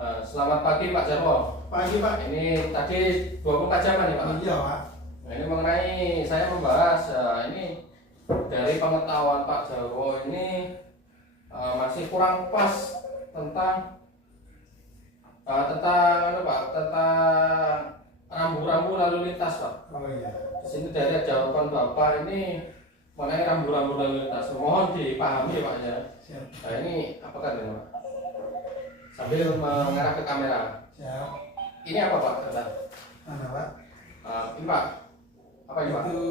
Selamat pagi Pak Jarwo. Pagi Pak. Ini tadi 24 jam nih Pak. Iya Pak. Nah, ini mengenai saya membahas ini dari pengetahuan Pak Jarwo ini masih kurang pas tentang rambu-rambu lalu lintas Pak. Oh iya. Di sini dari jawaban Bapak ini mengenai rambu-rambu lalu lintas. Mohon dipahami Pak ya. Siap. Nah ini apakah ini Pak? Sambil mengarah ke kamera. Siap. Ini apa Pak? Kata. Mana Pak? Ini Pak. Apa ini Pak? Itu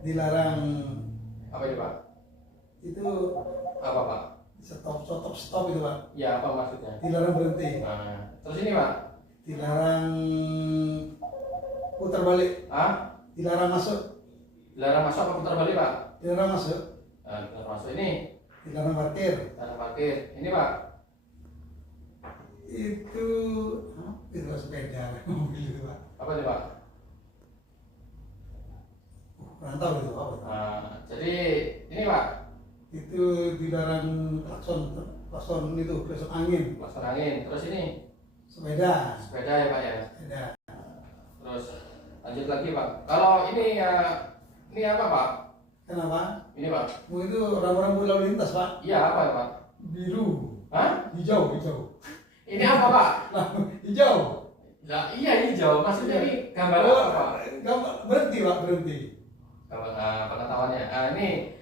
dilarang. Apa ini Pak? Itu Apa Pak? stop itu Pak. Ya apa maksudnya? Dilarang berhenti. Nah, terus ini Pak? Dilarang putar balik. Dilarang masuk. Dilarang masuk apa putar balik Pak? Dilarang masuk. Dilarang masuk ini. Dilarang parkir. Dilarang parkir. Ini Pak? Itu Pak, sepeda mobil itu Pak. Apa itu Pak? Kurang tahu itu apa. Jadi ini Pak? Itu dilarang klakson itu, klakson angin. Klakson angin. Terus ini? Sepeda. Sepeda ya Pak ya? Sepeda. Terus lanjut lagi Pak. Kalau ini ini apa Pak? Kenapa? Ini Pak? Itu rambu-rambu lalu lintas Pak. Iya apa ya Pak? Biru. Hijau. Hijau. Ini apa Pak? Hijau. Nah, iya hijau. Maksudnya ini gambar Oh, apa Pak? berhenti Pak, berhenti. Pengetahuannya. Ini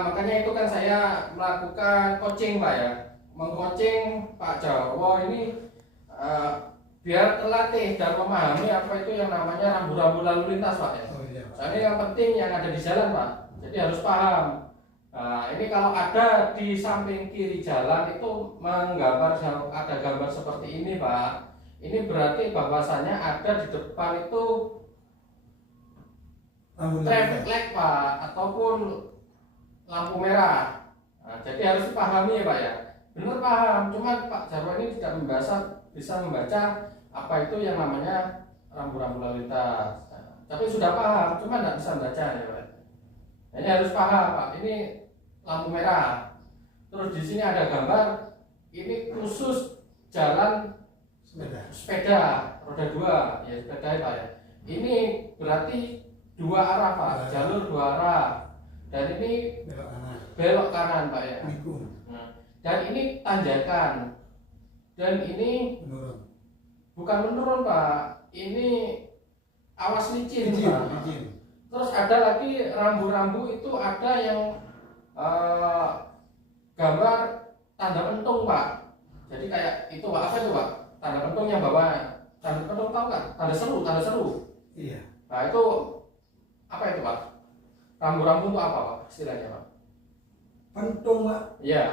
makanya itu kan saya melakukan coaching Pak ya, mengcoaching Pak Jarwo ini biar terlatih dan memahami apa itu yang namanya rambu-rambu lalu lintas Pak ya. Oh iya. Soalnya yang penting yang ada di jalan Pak, jadi harus paham. Ini kalau ada di samping kiri jalan itu menggambar, ada gambar seperti ini Pak, ini berarti bahwasannya ada di depan itu traffic light Pak, ataupun lampu merah. Jadi harus dipahami ya Pak ya. Benar paham, cuma Pak Jarwo ini tidak bisa membaca apa itu yang namanya rambu-rambu lalu lintas. Tapi sudah paham, cuma tidak bisa membaca ya Pak. Ini harus paham Pak. Ini lampu merah. Terus di sini ada gambar. Ini khusus jalan sepeda roda 2 ya, sepeda ya Pak ya. Ini berarti dua arah Pak, jalur dua arah. Dan ini belok kanan Pak ya. Dan ini tanjakan. Dan ini bukan menurun Pak. Ini awas licin Pak. Terus ada lagi rambu-rambu itu ada yang gambar tanda pentung Pak. Jadi kayak itu Pak, apa itu Pak? Tanda pentung yang bawah. Tanda pentung tahu kan? Tanda seru. Iya. Nah itu apa itu Pak? Rambu-rambu itu apa Pak? Istilahnya Pak? Pentung Pak. Iya.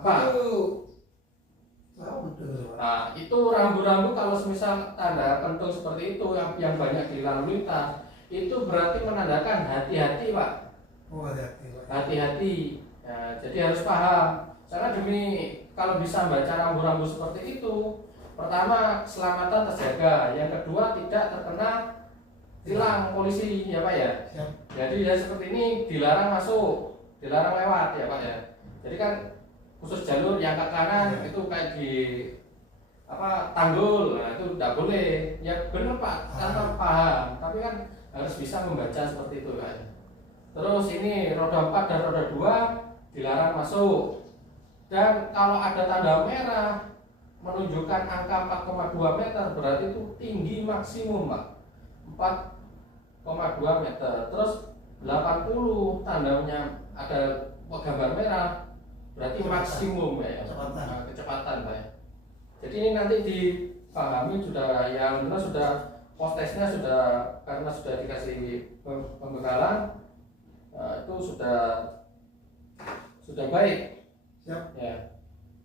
Apa? Nah itu rambu-rambu kalau semisal tanda pentung seperti itu yang banyak di lalu lintas, itu berarti menandakan hati-hati Pak. Oh hati-hati Pak. Hati-hati. Ya, jadi harus paham. Karena demi kalau bisa baca rambu-rambu seperti itu, pertama keselamatan terjaga, yang kedua tidak terkena tilang polisi ya Pak ya. Siap. Jadi ya seperti ini dilarang masuk, dilarang lewat ya Pak ya. Jadi kan khusus jalur yang ke kanan itu kayak di tanggul, nah itu tidak boleh. Ya benar Pak, tanpa paham, tapi kan harus bisa membaca seperti itu Pak. Terus ini roda 4 dan roda 2 dilarang masuk. Dan kalau ada tanda merah menunjukkan angka 4,2 meter berarti itu tinggi maksimum Pak. 4,2 meter. Terus 80 tandanya ada gambar merah berarti maksimum ya. Kecepatan Pak ya. Jadi ini nanti dipahami sudah yang benar, sudah post testnya sudah, karena sudah dikasih pembekalan itu sudah baik. Siap. Ya.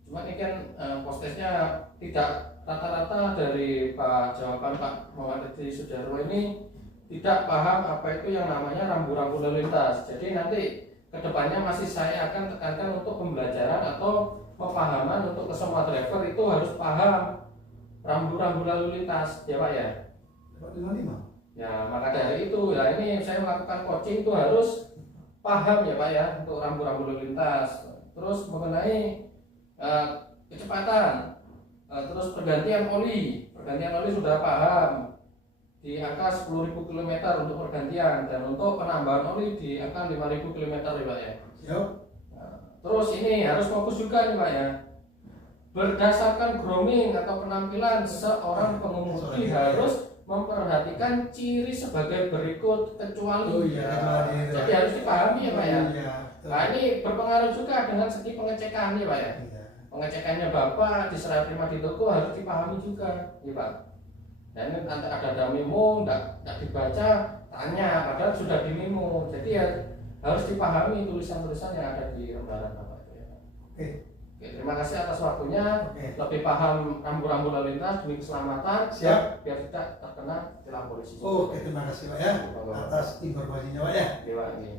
Cuma ini kan post testnya tidak rata-rata dari jawaban Pak Muhammad Sudarwo ini tidak paham apa itu yang namanya rambu-rambu lalu lintas. Jadi nanti kedepannya masih saya akan tekankan untuk pembelajaran atau pemahaman untuk ke semua driver itu harus paham rambu-rambu lalu lintas ya Pak ya. 55. Ya maka dari itu ya ini saya melakukan coaching itu harus paham ya Pak ya untuk rambu-rambu lalu lintas. Terus mengenai kecepatan. Terus pergantian oli sudah paham di angka 10.000 km untuk pergantian, dan untuk penambahan oli di angka 5.000 km ya Pak ya. Siap. Terus ini harus fokus juga nih Pak ya. Berdasarkan grooming atau penampilan seorang pengemudi harus memperhatikan ciri sebagai berikut kecuali. Oh iya, kecuali. Jadi harus dipahami ya Pak ya. Iya. Nah ini berpengaruh juga dengan segi pengecekan ya Pak ya. Iya. Pengecekannya Bapak diserah terima di toko harus dipahami juga ya Pak. Dan ini nanti ada memo, enggak dibaca, tanya, padahal sudah di memo. Jadi ya harus dipahami tulisan-tulisan yang ada di lembaran Bapak itu ya Pak. Oke. Oke, terima kasih atas waktunya. Oke. Lebih paham rambu-rambu lalu lintas demi keselamatan. Siap. Biar tidak terkena tilang polisi. Oke, terima kasih Pak ya atas informasinya Pak ya. Iya Pak. Iya.